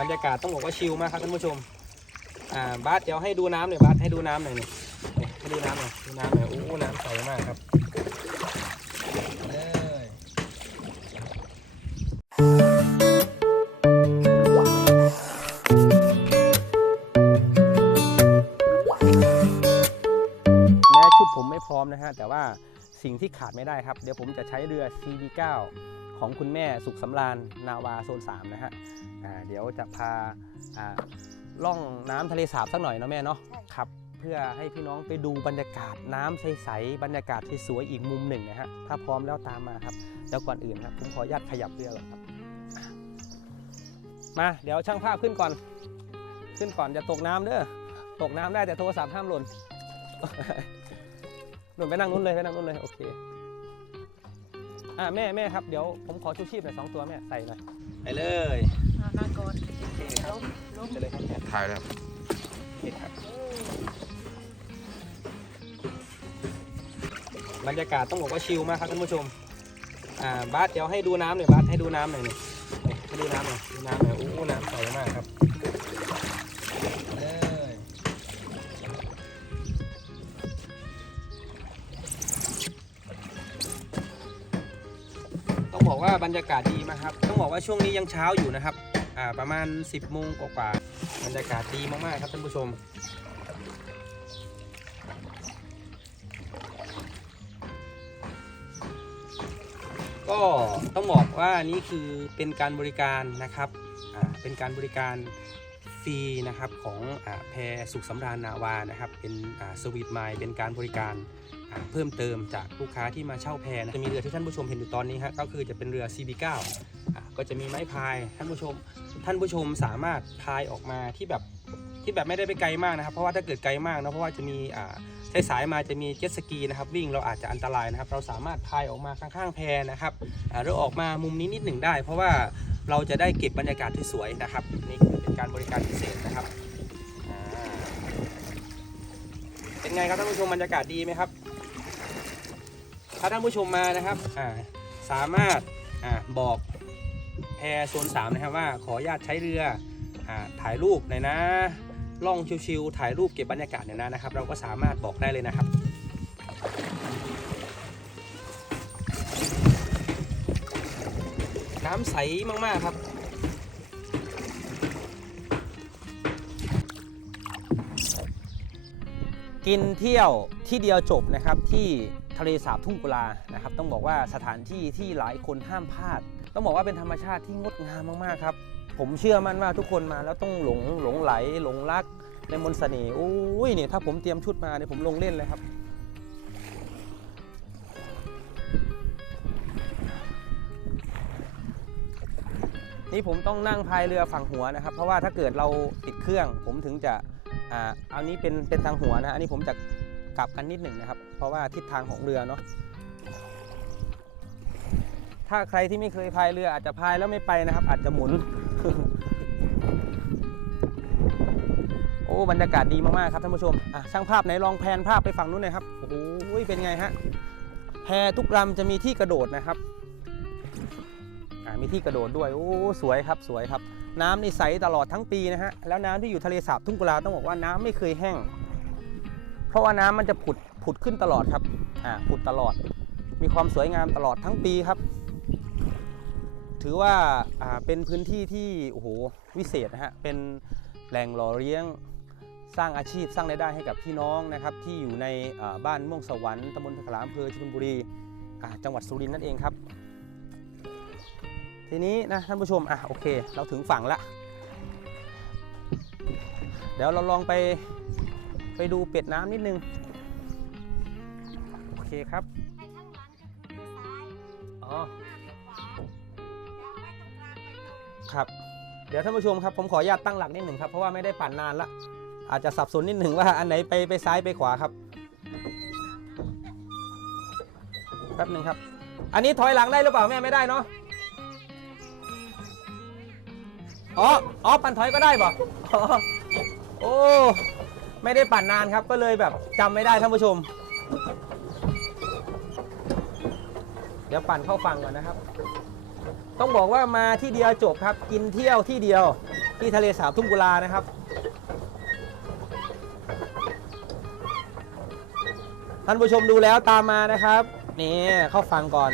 บรรยากาศต้องบอกว่าชิลมากครับท่านผู้ชม อ่าบาสเดี๋ยวให้ดูน้ำหน่อยบาสให้ดูน้ำหน่อยนี่นี่ให้ดูน้ำหน่อยดูน้ำหน่อยโอ้น้ำใสมากครับแม้ชุดผมไม่พร้อมนะฮะแต่ว่า สิ่งที่ขาดไม่ได้ครับ เดี๋ยวผมจะใช้เรือ CV9 ของคุณแม่สุขสำราญนาวาโซน3นะฮะอ่าเดี๋ยวจะพาอ่าล่องน้ำทะเลสาบสักหน่อยเนาะแม่เนาะครับเพื่อให้พี่น้องไปดูบรรยากาศน้ำใสๆบรรยากาศสวยๆอีกมุมหนึ่งนะฮะถ้าพร้อมแล้วตามมาครับ แล้วก่อนอื่นครับผมขออนุญาตขยับเรือก่อนครับ มาเดี๋ยวช่างภาพขึ้นก่อน ขึ้นก่อนจะตกน้ำเด้อตกน้ำได้แต่โทรศัพท์ห้ามหล่นหล่ นไปนั่งนู้นเลยไปนั่งนู้นเลยโอเคอ่าแม่แม่ครับเดี๋ยวผมขอชูชีพหน่อยสองตัวแม่ใส่หน่อยไปเลยอ่านั่งก่อนโอเคครับล้มล้มไปเลยครับแม่ถ่ายแล้วโอเคครับบรรยากาศต้องบอกว่าชิลมากครับท่านผู้ชมอ่าบาสเดี๋ยวให้ดูน้ำหน่อยบาสให้ดูน้ำหน่อยนี่นี่ให้ดูน้ำหน่อยดูน้ำหน่อยโอ้น้ำใสมากครับ บอกว่าบรรยากาศดีมากครับ ต้องบอกว่าช่วงนี้ยังเช้าอยู่นะครับ อ่า ประมาณ 10โมงกว่าๆบรรยากาศดีมากๆครับท่านผู้ชม ก็ต้องบอกว่านี่คือเป็นการบริการนะครับ อ่า เป็นการบริการ ฟรีนะครับของอแพรสุขสำราญนาวานะครับเป็นสวีทไมล์เป็นการบริการเพิ่มเติมจากลูกค้าที่มาเช่าแพรนะจะมีเรือที่ท่านผู้ชมเห็นอยู่ตอนนี้ฮะก็คือจะเป็นเรือ CB9 อ่าก็จะมีไม้พายท่านผู้ชม ท่านผู้ชมสามารถพายออกมาที่แบบที่แบบไม่ได้ไปไกลมากนะครับ เพราะว่าถ้าเกิดไกลมากนะเพราะว่าจะมีอ่าสายมาจะมีเจ็ตสกีนะครับวิ่งเราอาจจะอันตรายนะครับ เราสามารถพายออกมาข้างๆแพนะครับหรือออกมามุมนี้นิดหนึ่งได้ เพราะว่าเราจะได้เก็บบรรยากาศที่สวยนะครับนี่คือ การบริการพิเศษนะครับ เป็นไงครับท่านผู้ชมบรรยากาศดีไหมครับ ถ้าท่านผู้ชมมานะครับสามารถอบอกแพโซน3นะครับว่าขออนุญาตใช้เรืออถ่ายรูปหน่อยนะล่องชิวๆถ่ายรูปเก็บบรรยากาศเนี่ยนะนะครับ เราก็สามารถบอกได้เลยนะครับน้ำใสมากๆครับ กินเที่ยวที่เดียวจบนะครับที่ทะเลสาบทุ่งกุลานะครับต้องบอกว่าสถานที่ที่หลายคนห้ามพลาด ต้องบอกว่าเป็นธรรมชาติที่งดงามมากๆครับ ผมเชื่อมั่นว่าทุกคนมาแล้วต้องหลงหลงไหลหลงรักในมนต์เสน่ห์โอ้ยเนี่ยถ้าผมเตรียมชุดมาเนี่ยผมลงเล่นเลยครับ นี่ผมต้องนั่งพายเรือฝั่งหัวนะครับ เพราะว่าถ้าเกิดเราติดเครื่อง ผมถึงจะ อ่าเอานี้เป็นเป็นทางหัวนะอันนี้ผมจะกลับกันนิดหนึ่งนะครับ เพราะว่าทิศทางของเรือเนาะถ้าใครที่ไม่เคยพายเรืออาจจะพายแล้วไม่ไปนะครับ อาจจะหมุน โอ้บรรยากาศดีมากๆครับท่านผู้ชมอะช่างภาพไหนลองแพนภาพไปฝั่งนู้นหน่อยครับโอ้โหเป็นไงฮะแพทุกลำจะมีที่กระโดดนะครับอ่ามีที่กระโดดด้วยโอ้สวยครับสวยครับ น้ำนี่ใสตลอดทั้งปีนะฮะแล้วน้ำที่อยู่ทะเลสาบทุ่งกุลาต้องบอกว่าน้ำไม่เคยแห้ง เพราะว่าน้ำมันจะผุดผุดขึ้นตลอดครับอ่าผุดตลอด มีความสวยงามตลอดทั้งปีครับ ถือว่าอ่าเป็นพื้นที่ที่โอ้โหวิเศษนะฮะเป็นแหล่งหล่อเลี้ยงสร้างอาชีพสร้างรายได้ให้กับพี่น้องนะครับที่อยู่ในบ้านม่วงสวรรค์ตำบลพะขลาอำเภอชลบุรีจังหวัดสุรินทร์นั่นเองครับ ทีนี้นะท่านผู้ชมอะโอเค เราถึงฝั่งละ เดี๋ยวเราลองไปไปดูเป็ดน้ำนิดนึง โอเคครับ อ๋อ ครับ เดี๋ยวท่านผู้ชมครับ ผมขออนุญาตตั้งหลักนิดหนึ่งครับ เพราะว่าไม่ได้ปั่นนานละ อาจจะสับสนนิดหนึ่งว่าอันไหนไปไปซ้ายไปขวาครับ แป๊บหนึ่งครับ อันนี้ถอยหลังได้หรือเปล่าแม่ไม่ได้เนาะ อ๋อ อ๋อ ปั่นถอยก็ได้ป่ะอ๋อ โอ้ ไม่ได้ปั่นนานครับ ก็เลยแบบจำไม่ได้ท่านผู้ชม เดี๋ยวปั่นเข้าฝั่งก่อนนะครับ ต้องบอกว่ามาที่เดียวจบครับ กินเที่ยวที่เดียวที่ทะเลสาบทุ่งกุลานะครับ ท่านผู้ชมดูแล้วตามมานะครับ นี่เข้าฟังก่อน